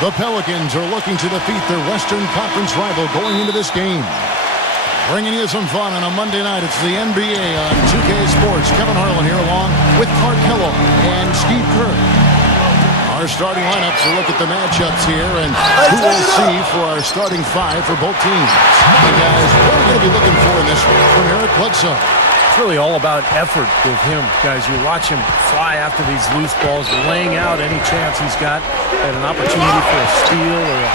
The Pelicans are looking to defeat their Western Conference rival going into this game. Bringing you some fun on a Monday night, it's the NBA on 2K Sports. Kevin Harlan here along with Clark Kellogg and Steve Kerr. Our starting lineups will look at the matchups here and who we'll see for our starting five for both teams. Hey guys, what are we going to be looking for in this one from Eric Bledsoe? It's really all about effort with him, guys. You watch him fly after these loose balls, laying out any chance he's got at an opportunity for a steal or a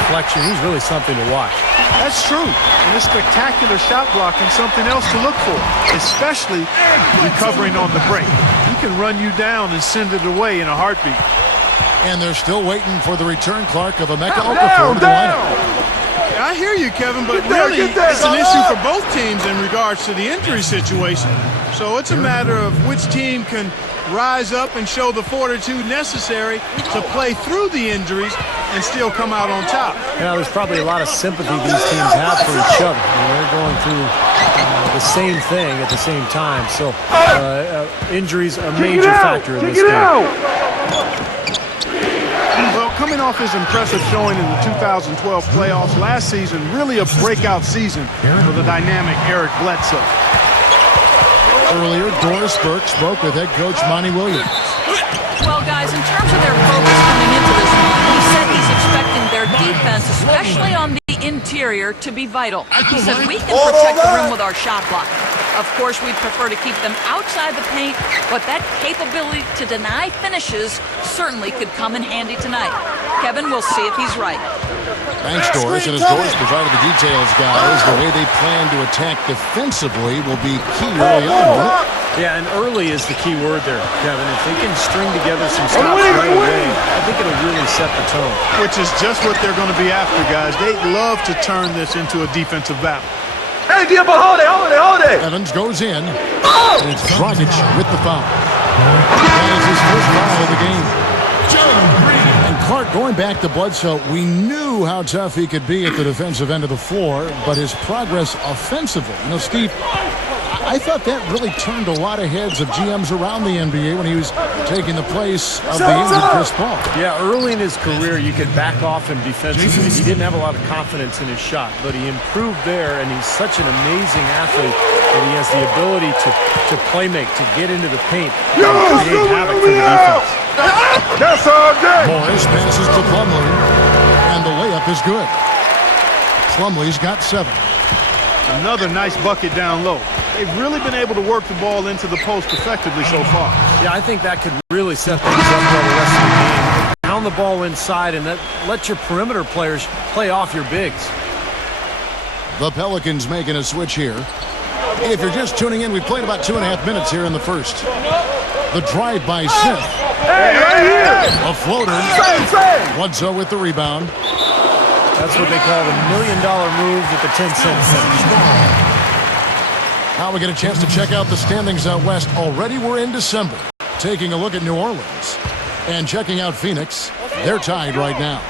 deflection. He's really something to watch. That's true. And this spectacular shot blocking, something else to look for, especially recovering on the break. He can run you down and send it away in a heartbeat. And they're still waiting for the return, Clark, of Emeka Okafor to the lineup. I hear you, Kevin, but really it's an issue for both teams in regards to the injury situation. So it's a matter of which team can rise up and show the fortitude necessary to play through the injuries and still come out on top. Yeah, there's probably a lot of sympathy these teams have for each other. They're going through the same thing at the same time. So injuries a major factor in this game. Well, coming off his impressive showing in the 2012 playoffs last season, really a breakout season for the dynamic Eric Bledsoe. Earlier, Doris Burke spoke with head coach Monty Williams. Well, guys, in terms of their focus coming into this one, he said he's expecting their defense, especially on the interior, to be vital. He said we can protect the rim with our shot blocking. Of course, we'd prefer to keep them outside the paint, but that capability to deny finishes certainly could come in handy tonight. Kevin, we'll see if he's right. Thanks, Doris. And as Doris provided the details, guys, the way they plan to attack defensively will be key early on, won't it? Yeah, and early is the key word there, Kevin. If they can string together some stops right away, I think it'll really set the tone. Which is just what they're going to be after, guys. They'd love to turn this into a defensive battle. Hey, Diablo, hold it! Evans goes in, and it's Dragic with the foul. That is his first foul of the game. And Clark, going back to Bledsoe, we knew how tough he could be at the defensive end of the floor, but his progress offensively. You know, Steve, I thought that really turned a lot of heads of GMs around the NBA when he was taking the place of the injured Chris Paul. Yeah, early in his career, you could back off him defensively. He didn't have a lot of confidence in his shot, but he improved there, and he's such an amazing athlete that he has the ability to play make, to get into the paint, and create havoc for the defense. Morris passes to Plumlee, and the layup is good. Plumlee's got 7. Another nice bucket down low. They've really been able to work the ball into the post effectively so far. Yeah, I think that could really set things up for the rest of the game. Pound the ball inside and let your perimeter players play off your bigs. The Pelicans making a switch here. If you're just tuning in, we played about 2.5 minutes here in the first. The drive by Smith. A floater. Bledsoe with the rebound. That's what they call the $1 million moves at the 10-cent finish. Now we get a chance to check out the standings out west. Already we're in December. Taking a look at New Orleans and checking out Phoenix. They're tied right now.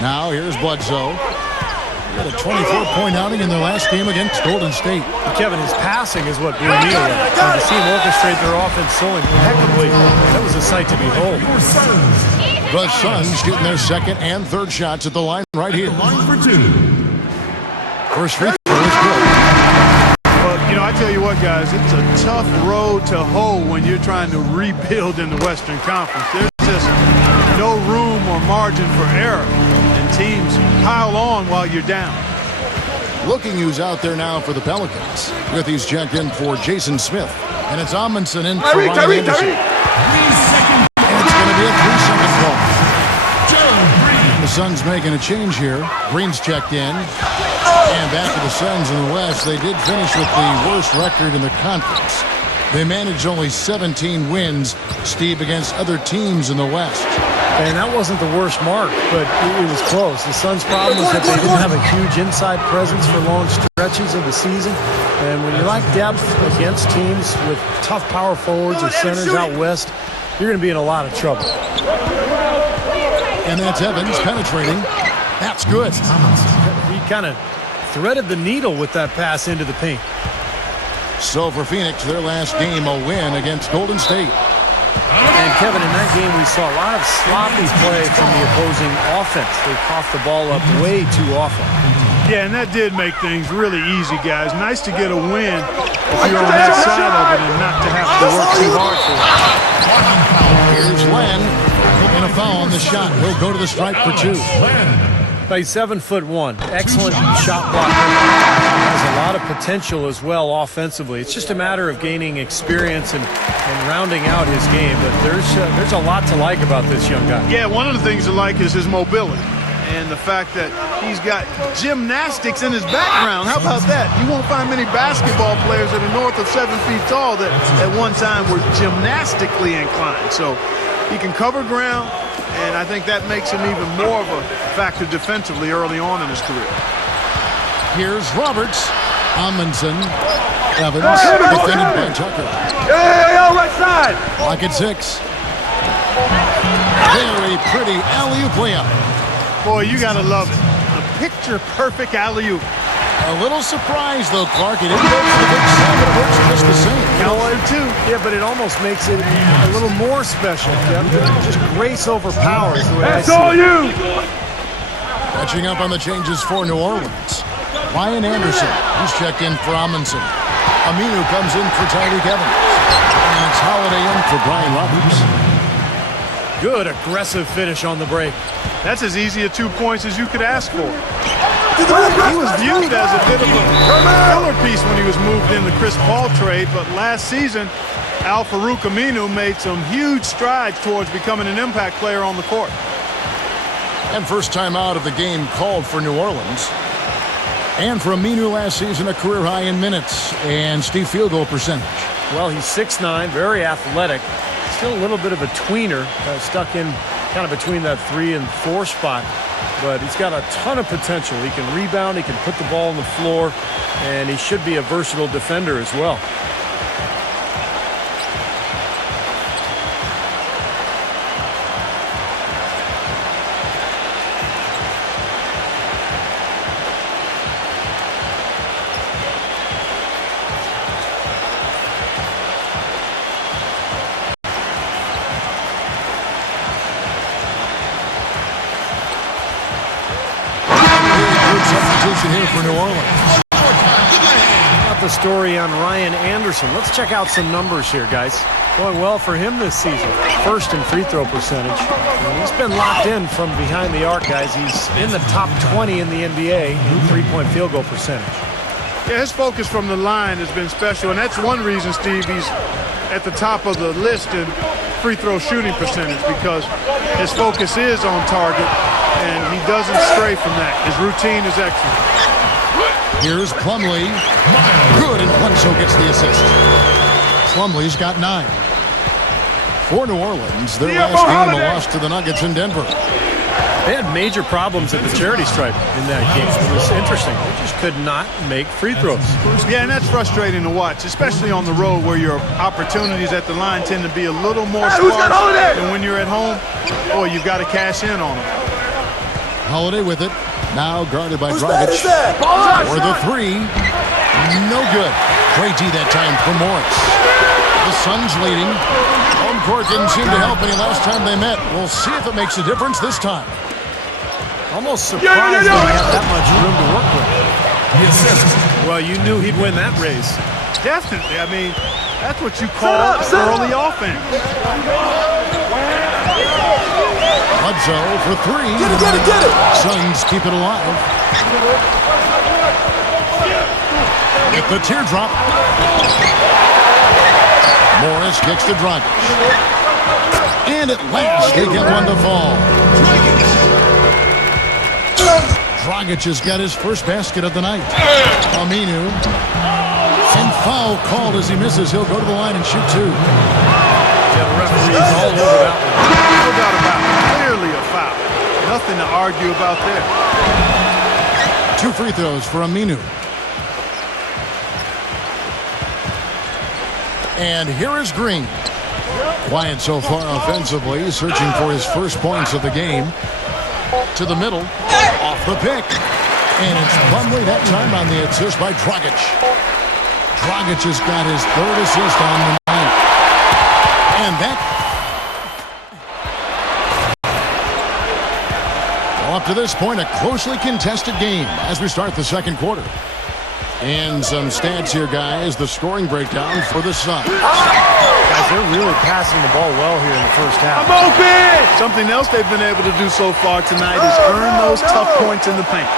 Now here's Bledsoe. He had a 24-point outing in their last game against Golden State. Kevin, his passing is what blew me away. To see him orchestrate their offense so impeccably, that was a sight to behold. The Suns getting their second and third shots at the line right here. Line for 2. First free throw is good. But, you know, I tell you what, guys, it's a tough road to hoe when you're trying to rebuild in the Western Conference. There's just no room or margin for error, and teams pile on while you're down. Looking who's out there now for the Pelicans. With he's checked in for Jason Smith. And it's Amundsen in for Ryan Anderson. And it's going to be a 3-second call. The Suns making a change here. Green's checked in. And back to the Suns in the West. They did finish with the worst record in the conference. They managed only 17 wins, Steve, against other teams in the West. And that wasn't the worst mark, but it was close. The Suns' problem was that they didn't have a huge inside presence for long stretches of the season. And when you lack depth against teams with tough power forwards or centers out west, you're going to be in a lot of trouble. And that's Evans penetrating. That's good. He kind of threaded the needle with that pass into the paint. So for Phoenix, their last game, a win against Golden State. And, Kevin, in that game, we saw a lot of sloppy play from the opposing offense. They coughed the ball up way too often. Yeah, and that did make things really easy, guys. Nice to get a win if you're on that side of it and not to have to work too hard for it. Here's Len. And a foul on the shot. He'll go to the stripe for 2. He's 7'1". Excellent shot blocker. Has a lot of potential as well offensively. It's just a matter of gaining experience and rounding out his game. But there's a lot to like about this young guy. Yeah, one of the things I like is his mobility and the fact that he's got gymnastics in his background. How about that? You won't find many basketball players that are north of 7 feet tall that at one time were gymnastically inclined. So he can cover ground, and I think that makes him even more of a factor defensively early on in his career. Here's Roberts. Amundsen. Evans. Defended by Tucker. Yo, right side. Clock at 6. Very pretty alley-oop layup. Boy, you got to love it. The picture-perfect alley-oop. A little surprised, though, Clark. It didn't go for the big shot, but it works just the same. Counter two. Yeah, but it almost makes it a little more special. Just grace overpowers the way That's all you. Catching up on the changes for New Orleans. Ryan Anderson, who's checked in for Amundsen. Aminu comes in for Tyreek Evans. And it's Holiday in for Brian Roberts. Good aggressive finish on the break. That's as easy a 2 points as you could ask for. He was viewed as a bit of a filler piece when he was moved in the Chris Paul trade, but last season, Al-Farouq Aminu made some huge strides towards becoming an impact player on the court. And first time out of the game called for New Orleans. And for Aminu last season, a career high in minutes and Steve field goal percentage. Well, he's 6'9", very athletic. Still a little bit of a tweener, stuck in kind of between that 3 and 4 spot. But he's got a ton of potential. He can rebound, he can put the ball on the floor, and he should be a versatile defender as well. Substitution here for New Orleans. About the story on Ryan Anderson. Let's check out some numbers here, guys. Going well for him this season. First in free throw percentage. And he's been locked in from behind the arc, guys. He's in the top 20 in the NBA in three-point field goal percentage. Yeah, his focus from the line has been special, and that's one reason, Steve, he's at the top of the list in free throw shooting percentage, because his focus is on target, and he doesn't stray from that. His routine is excellent. Here's Plumlee. Good, and Bledsoe gets the assist. Plumlee's got 9. For New Orleans, their last game, a loss to the Nuggets in Denver. They had major problems at the charity stripe in that game. It was interesting. They just could not make free throws. Yeah, and that's frustrating to watch, especially on the road where your opportunities at the line tend to be a little more sparse than when you're at home. Boy, you've got to cash in on them. Holiday with it. Now guarded by Dragic. For the 3. No good. Great D that time for Morris. The Suns leading. Home court didn't seem to help any last time they met. We'll see if it makes a difference this time. Almost surprised that he had that much room to work with. Well, you knew he'd win that race. Definitely. I mean, that's what you call early offense. Bledsoe for 3. Get it. Suns keep it alive. With the teardrop. Morris kicks to Dragic. And at last, they get one to fall. Dragic has got his first basket of the night. Aminu. And foul called as he misses. He'll go to the line and shoot 2. Yeah, the referee's all over that one. No doubt about it. Clearly a foul. Nothing to argue about there. 2 free throws for Aminu. And here is Green. Quiet so far offensively, searching for his first points of the game. To the middle, off the pick. And it's Plumlee that time on the assist by Dragic. Dragic has got his 3rd assist on the night. And that Well, up to this point, a closely contested game as we start the second quarter. And some stats here, guys. The scoring breakdown for the Suns. Guys, they're really passing the ball well here in the first half. I'm open! Something else they've been able to do so far tonight is earn those tough points in the paint.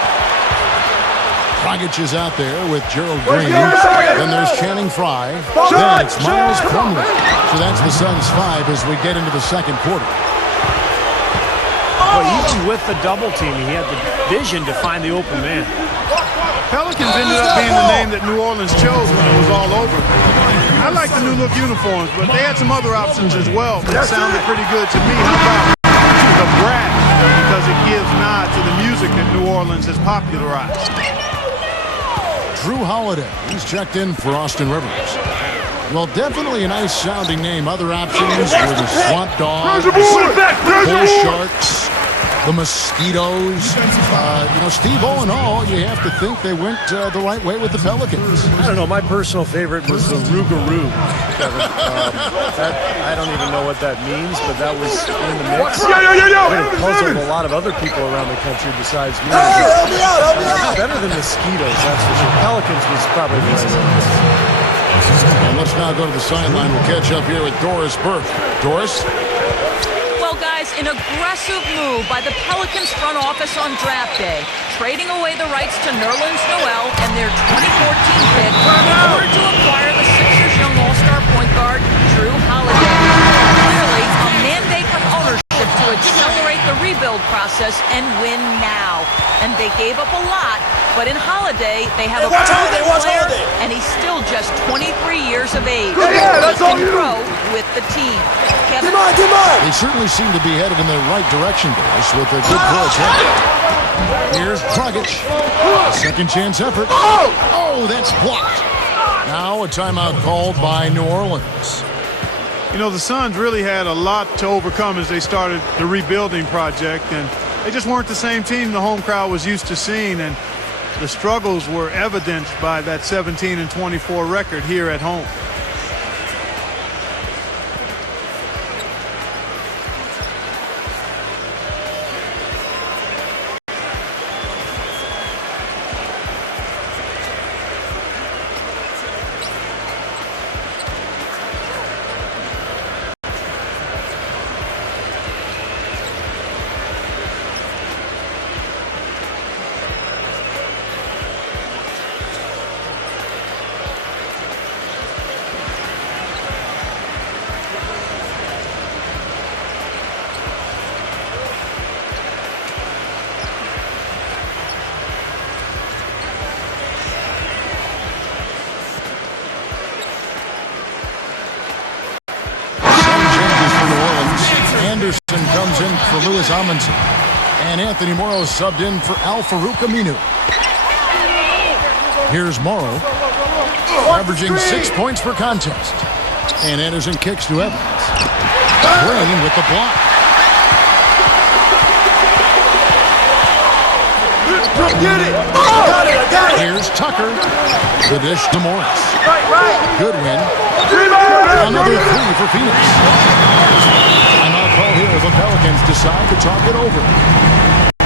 Dragic is out there with Gerald Green. Then there's Channing Frye. Then it's Miles Plumlee. So that's the Suns' 5 as we get into the second quarter. Well, even with the double team, he had the vision to find the open man. Pelicans ended up being the name that New Orleans chose when it was all over. I like the new look uniforms, but they had some other options as well that sounded pretty good to me. How about the Brat? Because it gives nod to the music that New Orleans has popularized. Drew Holiday, he's checked in for Austin Rivers. Well, definitely a nice sounding name. Other options were the Swamp Dogs, Bull Sharks, the Mosquitoes. Steve, all in all, you have to think they went the right way with the Pelicans. I don't know. My personal favorite was the Rougarou, Kevin. I don't even know what that means, but that was in the mix. It puzzled a lot of other people around the country besides me. Better than Mosquitoes, that's for sure. Pelicans was probably the best. And let's now go to the sideline. We'll catch up here with Doris Burke. Doris? Well, guys, an aggressive move by the Pelicans front office on draft day, trading away the rights to Nerlens Noel and their 2014 pick in order to acquire the Sixers' young all-star point guard, Drew Holiday. Clearly, a mandate from ownership to accelerate the rebuild process and win now. And they gave up a lot, but in Holiday, they have a proven player, and he's still just 23 years of age. He can grow with the team. Kevin? They certainly seem to be headed in the right direction, Doris, with a good coach. Here's Dragic. Second chance effort. Oh, that's blocked. Now a timeout called by New Orleans. You know, the Suns really had a lot to overcome as they started the rebuilding project, and they just weren't the same team the home crowd was used to seeing, and the struggles were evidenced by that 17-24 record here at home. Comes in for Louis Amundsen. And Anthony Morrow subbed in for Al-Farouq Aminu. Here's Morrow, averaging 6 points per contest. And Anderson kicks to Evans. Green with the block. Here's Tucker. The dish to Morris. Good win. Another 3 for Phoenix. Call here as the Pelicans decide to talk it over.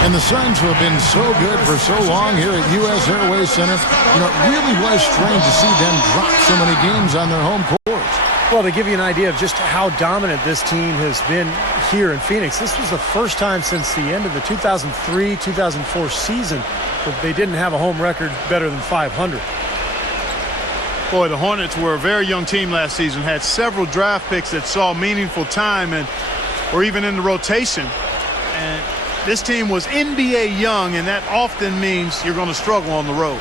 And the Suns, who have been so good for so long here at U.S. Airways Center, it really was strange to see them drop so many games on their home court. Well, to give you an idea of just how dominant this team has been here in Phoenix, this was the first time since the end of the 2003-2004 season that they didn't have a home record better than 500. Boy, the Hornets were a very young team last season, had several draft picks that saw meaningful time or even in the rotation. And this team was NBA young, and that often means you're going to struggle on the road.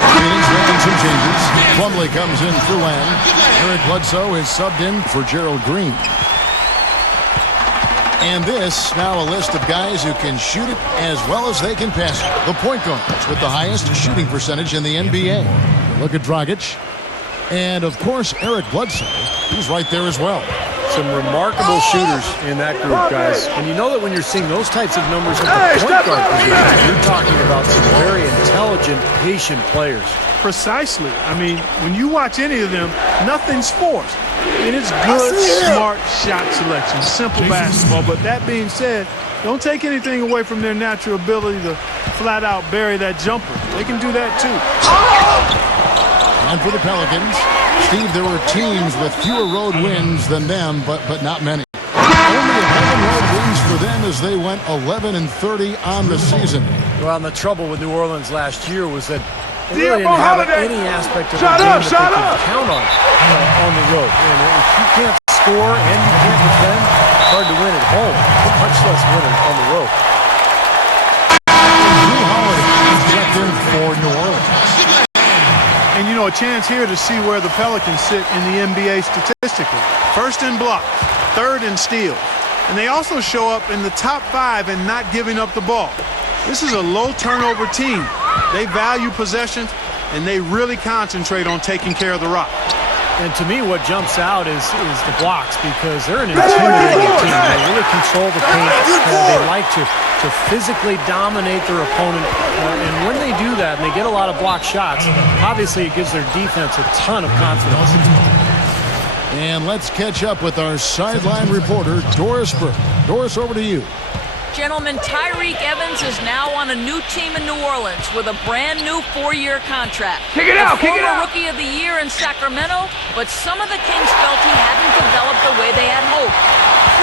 Phoenix making some changes. Plumlee comes in for Lamb. Eric Bledsoe is subbed in for Gerald Green. And this, now a list of guys who can shoot it as well as they can pass it. The point guards with the highest shooting percentage in the NBA. Look at Dragic. And, of course, Eric Bledsoe. He's right there as well. Some remarkable shooters in that group, guys. And you know that when you're seeing those types of numbers at the point guard position, you're talking about some very intelligent, patient players. Precisely. I mean, when you watch any of them, nothing's forced. I mean, it's good, smart shot selection, simple basketball. But that being said, don't take anything away from their natural ability to flat out bury that jumper. They can do that too. And for the Pelicans, Steve, there were teams with fewer road wins than them, but not many. Only 11 road wins for them as they went 11-30 on the season. Well, and the trouble with New Orleans last year was that they really didn't have any aspect of the game that they could count on the road. And if you can't score and you can't defend, it's hard to win at home. Much less win on the road. Drew Holiday is checked in for New Orleans. And, you know, a chance here to see where the Pelicans sit in the NBA statistically. First in blocks, third in steals. And they also show up in the top 5 in not giving up the ball. This is a low turnover team. They value possessions, and they really concentrate on taking care of the rock. And to me, what jumps out is the blocks, because they're an intimidating team. They really control the paint. They like to physically dominate their opponent. And when they do that and they get a lot of block shots, obviously it gives their defense a ton of confidence. And let's catch up with our sideline reporter, Doris Burke. Doris, over to you. Gentlemen, Tyreke Evans is now on a new team in New Orleans with a brand new 4-year contract. Kick it out, kick it Former out. Rookie of the Year in Sacramento, but some of the Kings felt he hadn't developed the way they had hoped.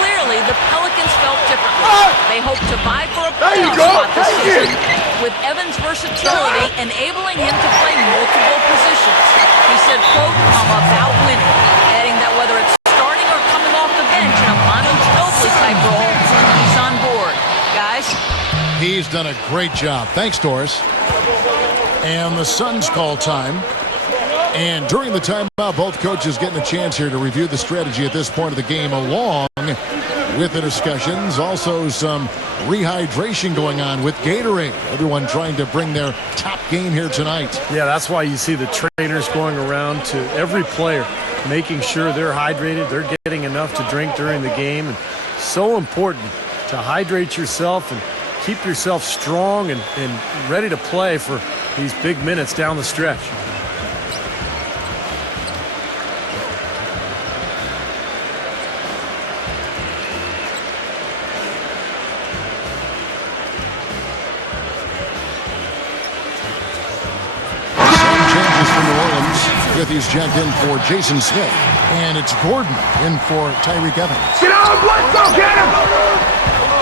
Clearly, the Pelicans felt differently. They hope to vie for a playoff spot this season, with Evans' versatility enabling him to play multiple positions. He said, quote, "I'm about winning," adding that whether it's starting or coming off the bench in a Manu Ginobili type role, he's on board. Guys? He's done a great job. Thanks, Doris. And the Suns call time. And during the timeout, both coaches getting a chance here to review the strategy at this point of the game, along with the discussions. Also some rehydration going on with Gatorade. Everyone trying to bring their top game here tonight. Yeah, that's why you see the trainers going around to every player, making sure they're hydrated, they're getting enough to drink during the game. And so important to hydrate yourself and keep yourself strong and ready to play for these big minutes down the stretch. He's checked in for Jason Smith, and it's Gordon in for Tyreke Evans. Get on, Bledsoe, get him!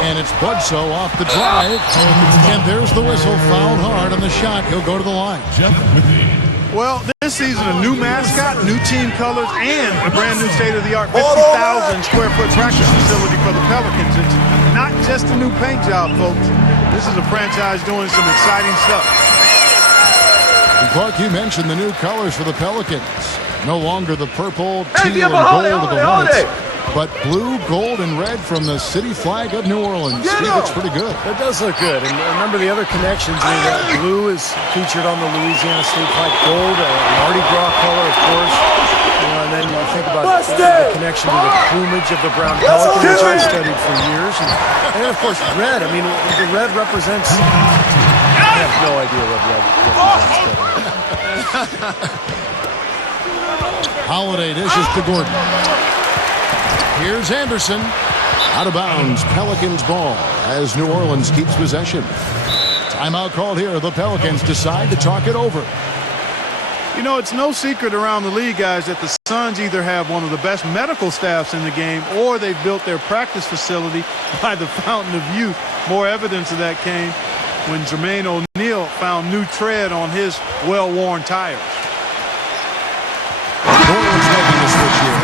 And it's Bledsoe off the drive, and there's the whistle, fouled hard on the shot. He'll go to the line. Well, this season, a new mascot, new team colors, and a brand new state-of-the-art 50,000 square foot practice facility for the Pelicans. It's not just a new paint job, folks. This is a franchise doing some exciting stuff. Clark, you mentioned the new colors for the Pelicans. No longer the purple, teal, and gold of the Hornets, but blue, gold, and red from the city flag of New Orleans. It looks pretty good. It does look good. And remember the other connections. Blue is featured on the Louisiana state flag. Gold, Mardi Gras color, of course. And then you think about the connection to the plumage of the brown pelican, which I've studied for years. And of course, red. I mean, the red represents... I have no idea what red represents. Holiday dishes to Gordon. Here's Anderson. Out of bounds, Pelicans ball as New Orleans keeps possession. Timeout called here. The Pelicans decide to talk it over. You know, it's no secret around the league, guys, that the Suns either have one of the best medical staffs in the game or they've built their practice facility by the fountain of youth. More evidence of that came when Jermaine O'Neal found new tread on his well-worn tires. New Orleans making the switch here.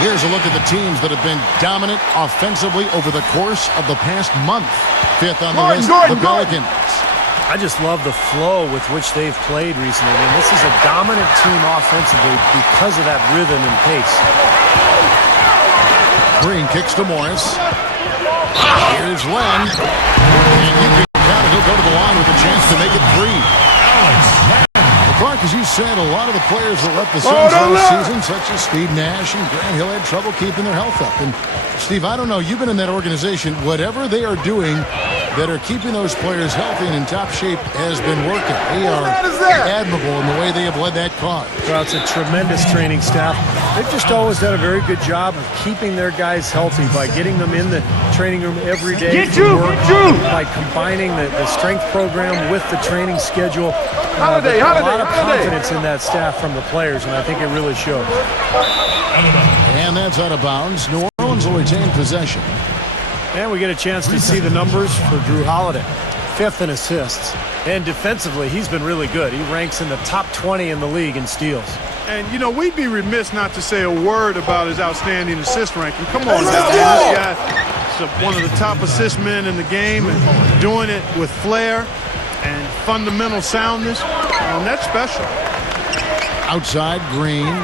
Here's a look at the teams that have been dominant offensively over the course of the past month. Fifth on the list, the Pelicans. I just love the flow with which they've played recently. I mean, this is a dominant team offensively because of that rhythm and pace. Green kicks to Morris. Here's Len. And you can count it. He'll go to the line with a chance to make it 3. Clark, as you said, a lot of the players that left the Suns last season, such as Steve Nash and Grant Hill, had trouble keeping their health up. And Steve, I don't know, you've been in that organization. Whatever they are doing, that are keeping those players healthy and in top shape has been working. They are admirable in the way they have led that cause. Well, it's a tremendous training staff. They've just always done a very good job of keeping their guys healthy by getting them in the training room every day for work, by combining the strength program with the training schedule. A lot of confidence in that staff from the players, and I think it really shows. And that's out of bounds. New Orleans will retain possession. And we get a chance to see the numbers for Drew Holiday. 5th in assists. And defensively, he's been really good. He ranks in the top 20 in the league in steals. And, you know, we'd be remiss not to say a word about his outstanding assist ranking. Come on now, man. This guy is one of the top assist men in the game and doing it with flair and fundamental soundness. That's special. Outside, Green.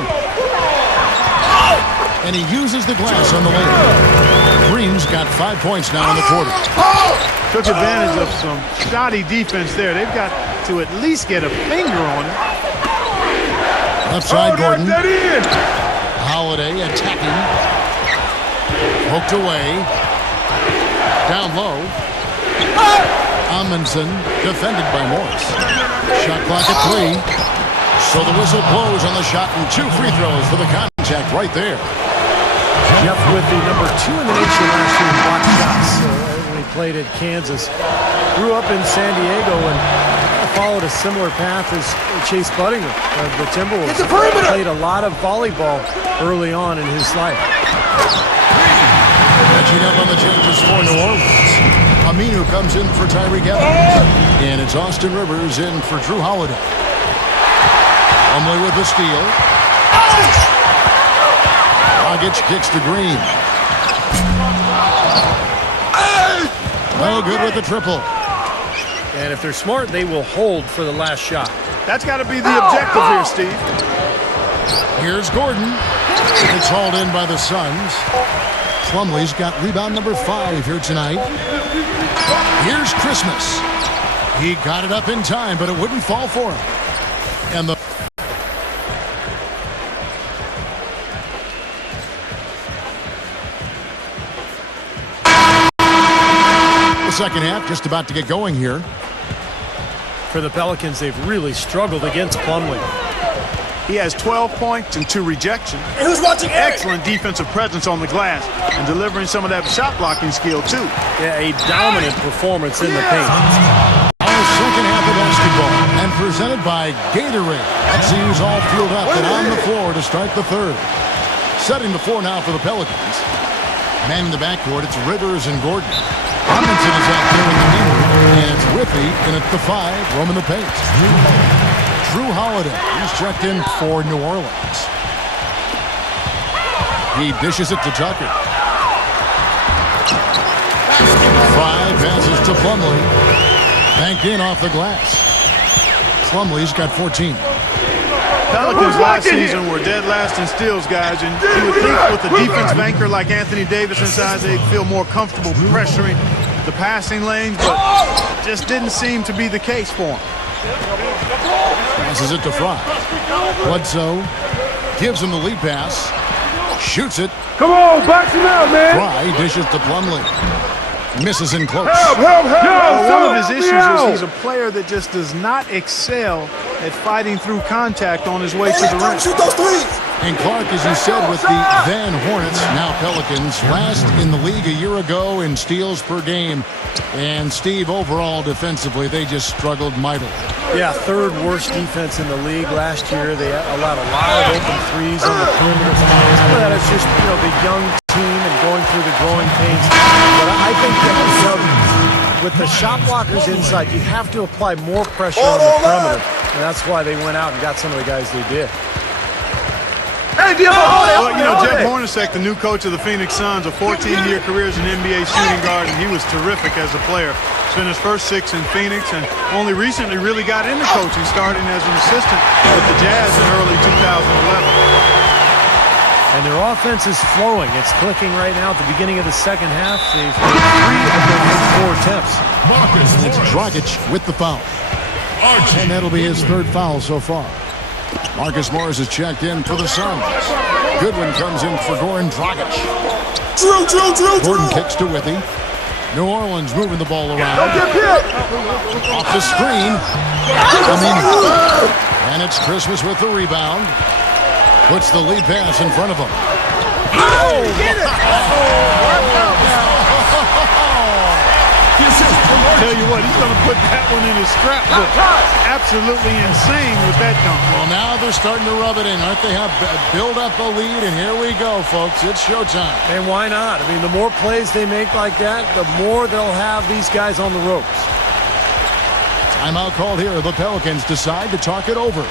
And he uses the glass on the layup. Green's got 5 points now in the quarter. Took advantage of some shoddy defense there. They've got to at least get a finger on it. Left side, Gordon. Holiday attacking. Poked away. Down low. Amundsen defended by Morris. Shot clock at 3. So the whistle blows on the shot and 2 free throws for the contact right there. Jeff with the number 2 in the nation last year in block shots when he played at Kansas. Grew up in San Diego and followed a similar path as Chase Buddingham of the Timberwolves. Played a lot of volleyball early on in his life. Catching up on the changes for New Orleans. Aminu comes in for Tyreke Evans. And it's Austin Rivers in for Drew Holiday. Plumlee with the steal. Dragic kicks to Green. No good with the triple. And if they're smart, they will hold for the last shot. That's got to be the objective here, Steve. Here's Gordon. It's hauled in by the Suns. Plumlee's got rebound number 5 here tonight. Here's Christmas. He got it up in time, but it wouldn't fall for him. And the second half just about to get going here. For the Pelicans, they've really struggled against Plumlee. He has 12 points and 2 rejections. And who's watching? Excellent defensive presence on the glass and delivering some of that shot blocking skill too. Yeah, a dominant performance in the paint. Our second half of basketball and presented by Gatorade. XCU's all fueled up and on the floor to start the third. Setting the floor now for the Pelicans. Man in the backcourt, it's Rivers and Gordon. Amundsen is out there in the middle, and it's Whippy in at the 5, roaming the paint. Drew Holiday, he's checked in for New Orleans. He dishes it to Tucker. 5 passes to Plumlee. Banked in off the glass. Plumlee's got 14. Pelicans last season were dead last in steals, guys, and you would think with a defensive anchor like Anthony Davis inside, they'd feel more comfortable pressuring the passing lanes, but just didn't seem to be the case for him. Passes it to Fry. Bledsoe gives him the lead pass. Shoots it. Come on, box him out, man. Fry dishes to Plumlee. Misses in close. Help. One of his issues is he's a player that just does not excel at fighting through contact on his way to the rim. Shoot those threes. And Clark, as you said, with the then Hornets, now Pelicans, last in the league a year ago in steals per game. And Steve, overall defensively, they just struggled mightily. Yeah, 3rd worst defense in the league last year. They allowed a lot of open threes on the perimeter. Some of that is just, the young team and going through the growing pains. But I think that with the shot blockers inside, you have to apply more pressure on the perimeter. And that's why they went out and got some of the guys they did. Hey, Well, Jeff Hornacek, the new coach of the Phoenix Suns, a 14-year career as an NBA shooting guard, and he was terrific as a player. Spent his first 6 in Phoenix and only recently really got into coaching, starting as an assistant with the Jazz in early 2011. And their offense is flowing. It's clicking right now at the beginning of the second half. They've made 3 of their 4 attempts. And it's Dragic with the foul. And that'll be his 3rd foul so far. Marcus Morris is checked in for the Suns. Goodwin comes in for Goran Dragic. Gordon kicks to Withy. New Orleans moving the ball around. Don't get hit. Off the screen. And it's Christmas with the rebound. Puts the lead pass in front of him. Oh, get it. Tell you what, he's going to put that one in his scrapbook. Absolutely insane with that dunk. Well, now they're starting to rub it in, aren't they? Have build up a lead, and here we go, folks. It's showtime. And why not? I mean, the more plays they make like that, the more they'll have these guys on the ropes. Timeout called here. The Pelicans decide to talk it over.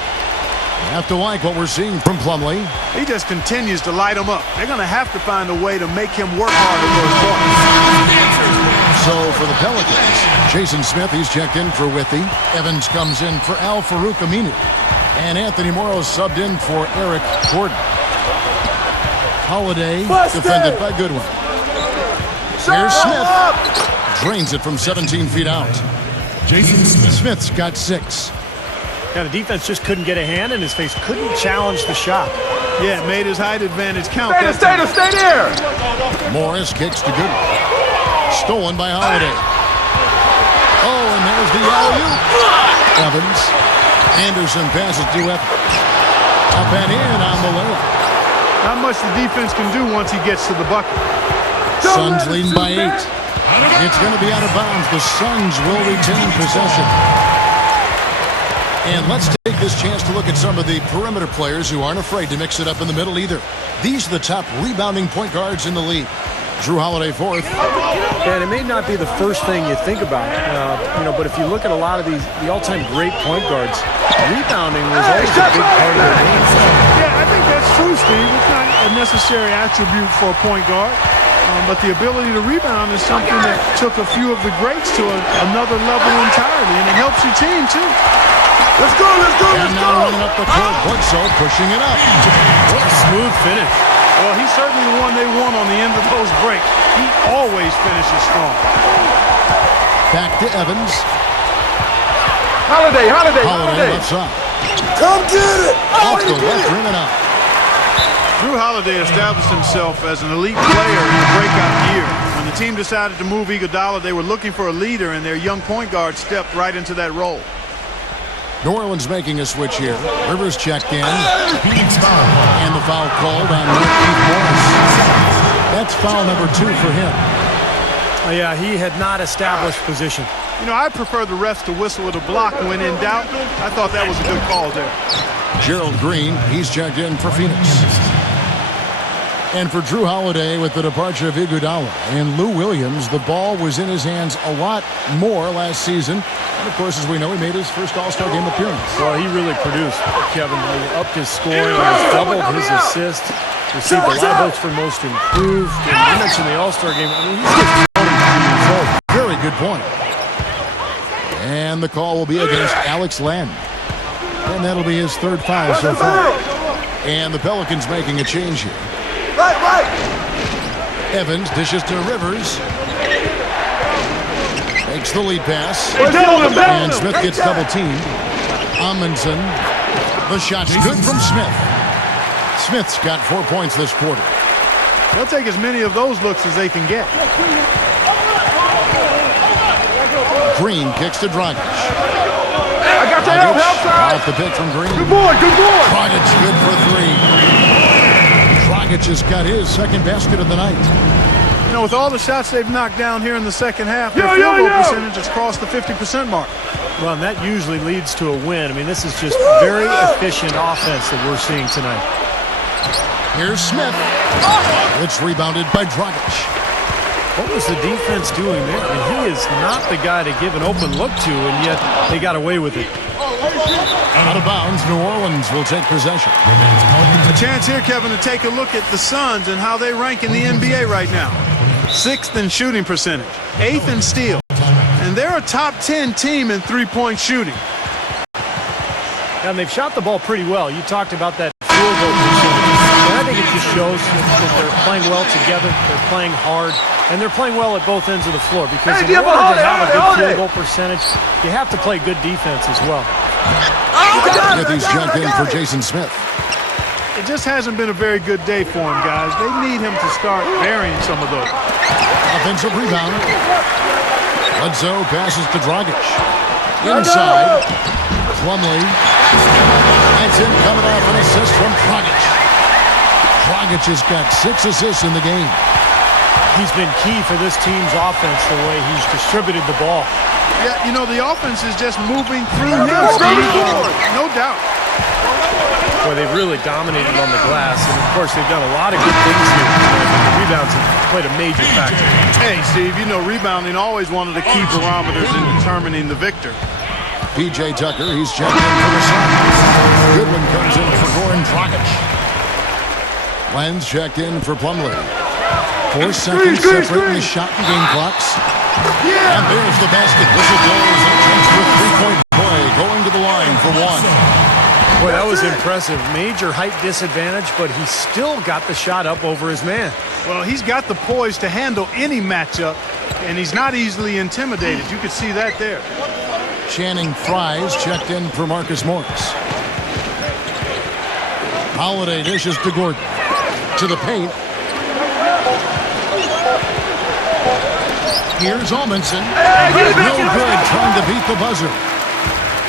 Have to like what we're seeing from Plumlee. He just continues to light them up. They're going to have to find a way to make him work harder for his points. So for the Pelicans, Jason Smith, he's checked in for Withy. Evans comes in for Al-Farouq Aminu. And Anthony Morrow subbed in for Eric Gordon. Holiday defended by Goodwin. Here's Smith. Drains it from 17 feet out. Jason Smith's got 6. Yeah, the defense just couldn't get a hand in his face. Couldn't challenge the shot. Yeah, it made his height advantage count. Stay there. Morris kicks to Goodwin. Stolen by Holiday. Oh, and there's the alley-oop. Evans. Anderson passes to Evans. Up and in on the layup. Not much the defense can do once he gets to the bucket. Suns leading by 8. It's going to be out of bounds. The Suns will retain possession. And let's take this chance to look at some of the perimeter players who aren't afraid to mix it up in the middle either. These are the top rebounding point guards in the league. Drew Holiday fourth. And it may not be the first thing you think about, but if you look at a lot of the all-time great point guards, rebounding was always a big part of their game. Yeah, I think that's true, Steve. It's not a necessary attribute for a point guard, but the ability to rebound is something that took a few of the greats to another level entirely, and it helps your team, too. Let's go. And now running up the court, Bledsoe pushing it up. What a smooth finish. Well, he's certainly the one they want on the end of those breaks. He always finishes strong. Back to Evans. Holiday. Left side. Come get it. Off the left rim and out. Drew Holiday established himself as an elite player in the breakout year. When the team decided to move Iguodala, they were looking for a leader, and their young point guard stepped right into that role. New Orleans making a switch here. Rivers checked in. And the foul called on Keith Morris. That's foul number 2 for him. Yeah, he had not established position. You know, I prefer the refs to whistle with a block when in doubt. I thought that was a good call there. Gerald Green, he's checked in for Phoenix. And for Drew Holiday with the departure of Iguodala and Lou Williams, the ball was in his hands a lot more last season. And of course, as we know, he made his first All-Star game appearance. Well, he really produced, Kevin. He upped his scoring, he's doubled his assist, received a lot of votes for most improved. And you mentioned the All-Star game. I mean, he's just 23 years old. Very good point. And the call will be against Alex Len. And that'll be his 3rd foul so far. And the Pelicans making a change here. Right. Evans dishes to Rivers. Makes the lead pass. And Smith gets double-teamed. Amundsen. The shot's good from Smith. Smith's got 4 points this quarter. They'll take as many of those looks as they can get. Green kicks to Dragic. I got your help side. Off the pick from Green. Good boy. Dragic good for 3. Dragic has got his 2nd basket of the night. You know, with all the shots they've knocked down here in the second half, their field goal percentage has crossed the 50% mark. Well, and that usually leads to a win. I mean, this is just very efficient offense that we're seeing tonight. Here's Smith. It's rebounded by Dragic. What was the defense doing there? I mean, he is not the guy to give an open look to, and yet they got away with it. Out of bounds, New Orleans will take possession. A chance here, Kevin, to take a look at the Suns and how they rank in the NBA right now. 6th in shooting percentage, 8th in steals, and they're a top 10 team in three-point shooting. And they've shot the ball pretty well. You talked about that field goal percentage. And I think it just shows that they're playing well together, they're playing hard, and they're playing well at both ends of the floor. Because in order to have a good field goal percentage, you have to play good defense as well. Get these jumped in for Jason Smith. It just hasn't been a very good day for him, guys. They need him to start burying some of those. Offensive rebound. Bledsoe passes to Dragic. Inside. Plumlee. That's in coming off an assist from Dragic. Dragic has got 6 assists in the game. He's been key for this team's offense, the way he's distributed the ball. Yeah, you know, the offense is just moving through him, Steve. No doubt. Boy, they've really dominated on the glass, and of course they've done a lot of good things here. The rebounds have played a major factor. Hey, Steve, you know rebounding always one of the key parameters in determining the victor. P.J. Tucker, he's checked in for the Suns. Goodwin comes in for Goran Dragic. Lenz checked in for Plumlee. 4 seconds separating the shot and game clocks. Yeah. And there's the basket. Whistle blows. A chance for a three-point play. Going to the line for 1. Boy, that was impressive. Major height disadvantage, but he still got the shot up over his man. Well, he's got the poise to handle any matchup, and he's not easily intimidated. You could see that there. Channing Fries checked in for Marcus Morris. Holiday dishes to Gordon. To the paint. Here's Amundsen. No good trying to beat the buzzer.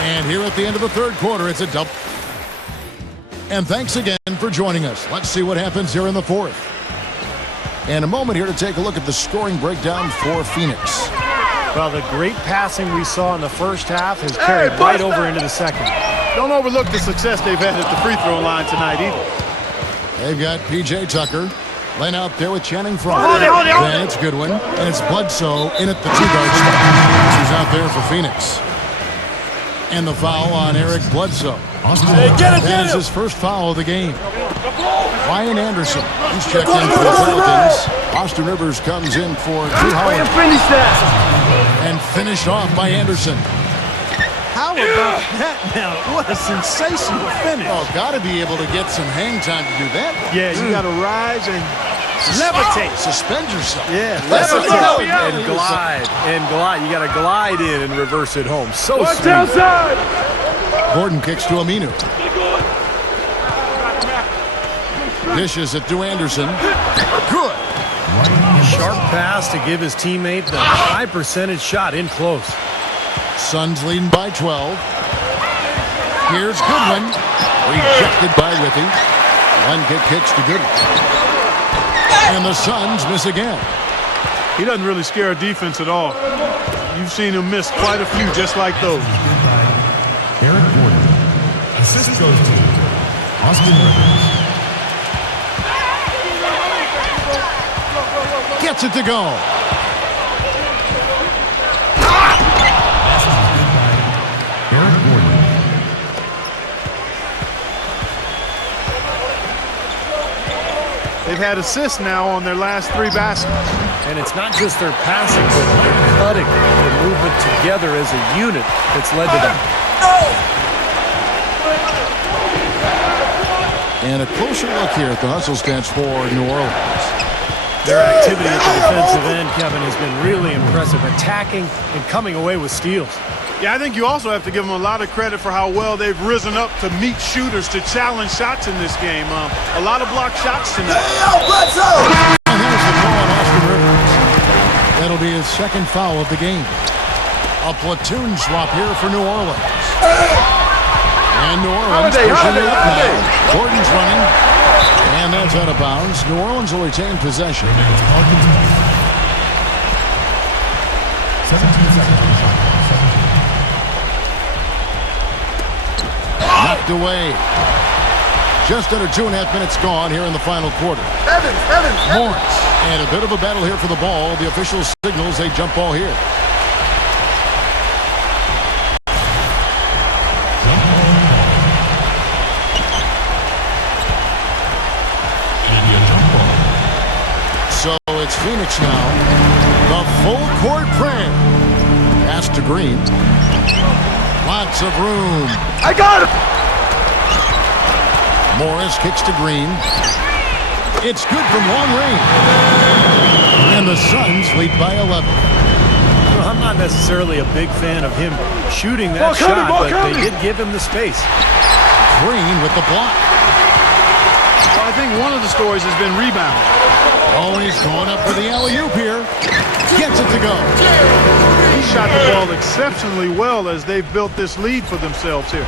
And here at the end of the third quarter, it's a double. And thanks again for joining us. Let's see what happens here in the fourth. And a moment here to take a look at the scoring breakdown for Phoenix. Well, the great passing we saw in the first half has carried right over into the second. Don't overlook the success they've had at the free throw line tonight either. They've got P.J. Tucker. Laying out there with Channing Fries. Then it's Goodwin, and it's Bledsoe in at the 2-guard spot. He's out there for Phoenix. And the foul on Eric Bledsoe. That is his first foul of the game. Ryan Anderson, he's checked in for the Pelicans. Austin Rivers comes in for Drew Howard. And finished off by Anderson. How about that now? What a sensational finish. Oh, got to be able to get some hang time to do that. Yeah, you got to rise and levitate. Suspend yourself. Yeah, levitate. And glide. And glide. You got to glide in and reverse it home. So sweet. Outside. Gordon kicks to Aminu. Dishes it to Anderson. Good. Sharp pass to give his teammate the high percentage shot in close. Suns leading by 12. Here's Goodwin. Rejected by Withy. One kick kicks to Goodwin. And the Suns miss again. He doesn't really scare a defense at all. You've seen him miss quite a few just like those. Eric Gordon. Assist goes to Austin Rivers. Gets it to go. Eric Gordon. They've had assists now on their last 3 baskets. And it's not just their passing, but their cutting, their movement together as a unit that's led to that. And a closer look here at the hustle stats for New Orleans. Their activity at the defensive end, Kevin, has been really impressive, attacking and coming away with steals. Yeah, I think you also have to give them a lot of credit for how well they've risen up to meet shooters, to challenge shots in this game. A lot of blocked shots tonight. And here's the call on Austin Rivers. That'll be his second foul of the game. A platoon swap here for New Orleans. And New Orleans pushing it up now. Gordon's running. And that's out of bounds. New Orleans will retain possession. 17 seconds. Knocked away. Just under 2.5 minutes gone here in the final quarter. Morris. And a bit of a battle here for the ball. The official signals a jump ball here. So it's Phoenix now. The full court prayer. Pass to Green. Lots of room. I got him. Morris kicks to Green. It's good from long range. And the Suns lead by 11. Well, I'm not necessarily a big fan of him shooting that shot, but they did give him the space. Green with the block. Well, I think one of the stories has been rebounding. Oh, and he's going up for the alley-oop here. Gets it to go. He shot the ball exceptionally well as they've built this lead for themselves here.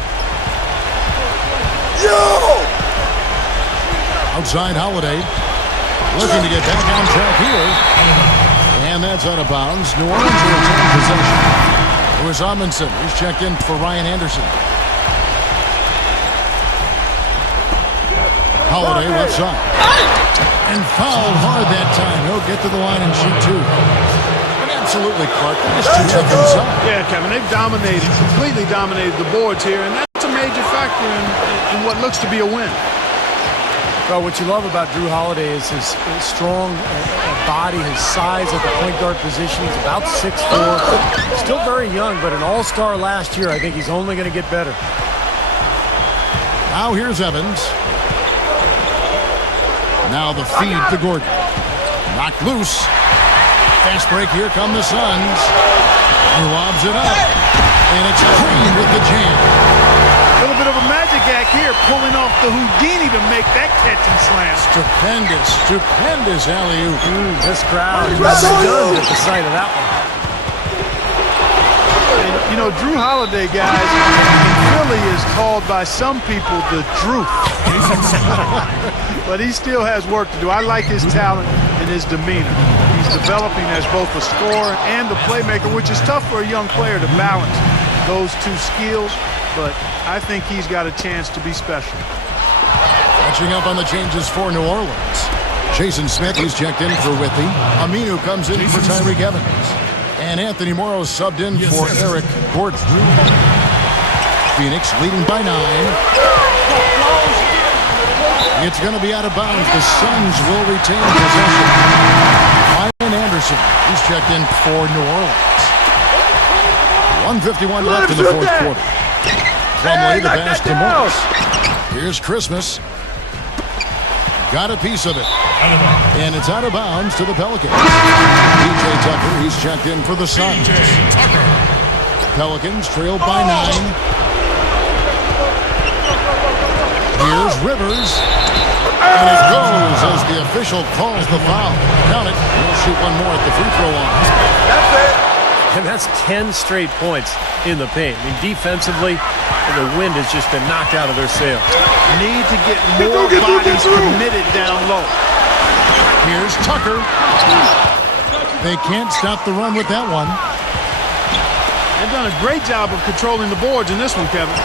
Yo! Outside Holiday. Looking to get back on track here. And that's out of bounds. New Orleans will retain possession. Lewis Amundsen. He's checked in for Ryan Anderson. Holiday left side. And fouled hard that time. He'll get to the line and shoot two. And absolutely, Clark. That is too tough inside. Yeah, Kevin, they've dominated, completely dominated the boards here, and that's a major factor in what looks to be a win. Well, what you love about Drew Holiday is his strong body, his size at the point guard position. He's about 6'4". Still very young, but an all-star last year. I think he's only going to get better. Now here's Evans. Now the feed to Gordon. Knocked loose. Fast break. Here come the Suns. He lobs it up. And it's Green with the jam. A little bit of a magic act here, pulling off the Houdini to make that catch and slam. Stupendous alley-oop. This crowd is stunned at the sight of that one. And, you know, Drew Holiday, guys, really is called by some people the Drew. But he still has work to do. I like his talent and his demeanor. He's developing as both a scorer and a playmaker, which is tough for a young player to balance those two skills. But I think he's got a chance to be special. Catching up on the changes for New Orleans. Jason Smith, he's checked in for Withy. Aminu comes in for Tyreek Evans. And Anthony Morrow subbed in for Eric Gordon. Phoenix leading by 9. It's going to be out of bounds. The Suns will retain possession. Ryan Anderson, he's checked in for New Orleans. 1:51 left in the fourth quarter. Plumlee, the pass to Morris. Here's Christmas. Got a piece of it. And it's out of bounds to the Pelicans. PJ Tucker, he's checked in for the Suns. Pelicans trailed by 9. Here's Rivers. And it goes as the official calls the foul. Count it. He'll shoot one more at the free throw line. That's it. And that's 10 straight points in the paint. I mean, defensively, the wind has just been knocked out of their sails. Need to get more bodies committed down low. Here's Tucker. They can't stop the run with that one. They've done a great job of controlling the boards in this one, Kevin.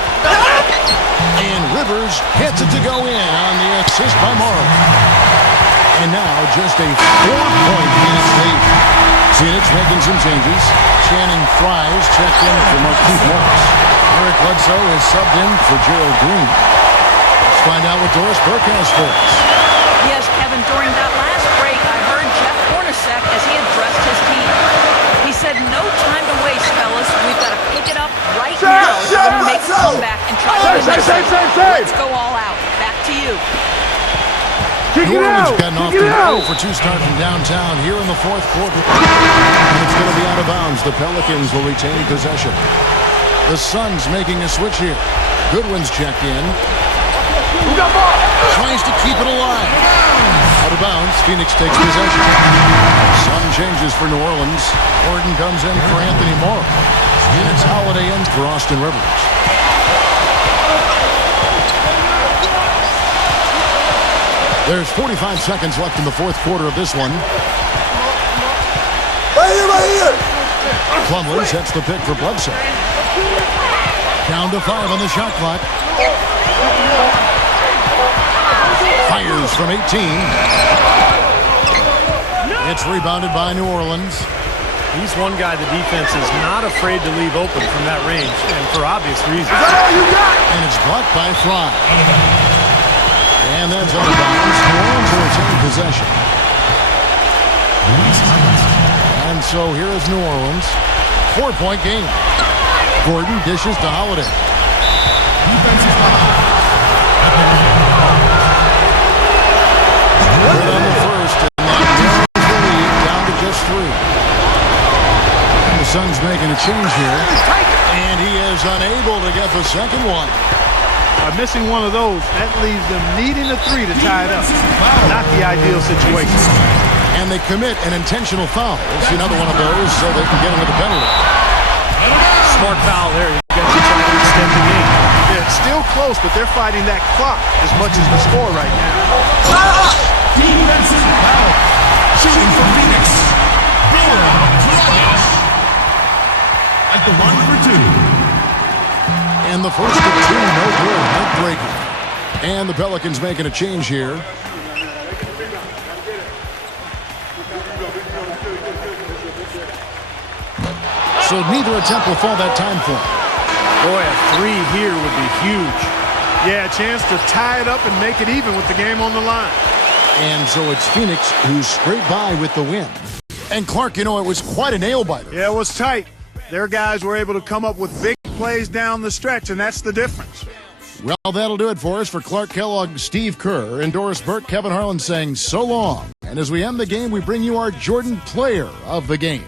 And Rivers gets it to go in on the assist by Morrow. And now just a 4-point Phoenix lead. Phoenix making some changes. Channing Fries checked in for Marquise Morris. Eric Bledsoe is subbed in for Gerald Green. Let's find out what Doris Burke has for us. Yes, Kevin, during that last break, I heard Jeff Hornacek as he addressed his team. He said, no time to waste, fellas. We've got to pick it up right now and make a comeback and try to win this game. Let's go all out. Back to you. New Orleans gotten off to an 0-for-2 start from downtown here in the fourth quarter. And it's going to be out of bounds. The Pelicans will retain possession. The Suns making a switch here. Goodwin's checked in. Tries to keep it alive. Out of bounds. Phoenix takes possession. Sun changes for New Orleans. Gordon comes in for Anthony Morrow. And it's Holiday in for Austin Rivers. There's 45 seconds left in the fourth quarter of this one. Right here. Plumlee sets the pick for Bledsoe. Down to 5 on the shot clock. Fires from 18. It's rebounded by New Orleans. He's one guy the defense is not afraid to leave open from that range, and for obvious reasons. And it's blocked by Fry. And that's out of bounds. New Orleans will retain possession. And so here is New Orleans. 4-point game. Gordon dishes to Holiday. Good on the first, and that narrows the lead down to just 3. And the Suns making a change here. And he is unable to get the second one. By missing one of those, that leaves them needing a 3 to tie it up. Not the ideal situation. And they commit an intentional foul. It's another one of those so they can get into the penalty. Smart foul there. You got to try to extend the game. Yeah, it's still close, but they're fighting that clock as much as the score right now. Defensive foul. Shooting for Phoenix. At the line for 2. And the first of 2, no good. Heartbreaking. And the Pelicans making a change here. So neither attempt will fall that time for him. Boy, a 3 here would be huge. Yeah, a chance to tie it up and make it even with the game on the line. And so it's Phoenix who scraped by with the win. And Clark, you know, it was quite a nail-biter. Yeah, it was tight. Their guys were able to come up with big plays down the stretch, and that's the difference. Well, that'll do it for us. For Clark Kellogg, Steve Kerr, and Doris Burke, Kevin Harlan saying so long. And as we end the game, we bring you our Jordan Player of the Game.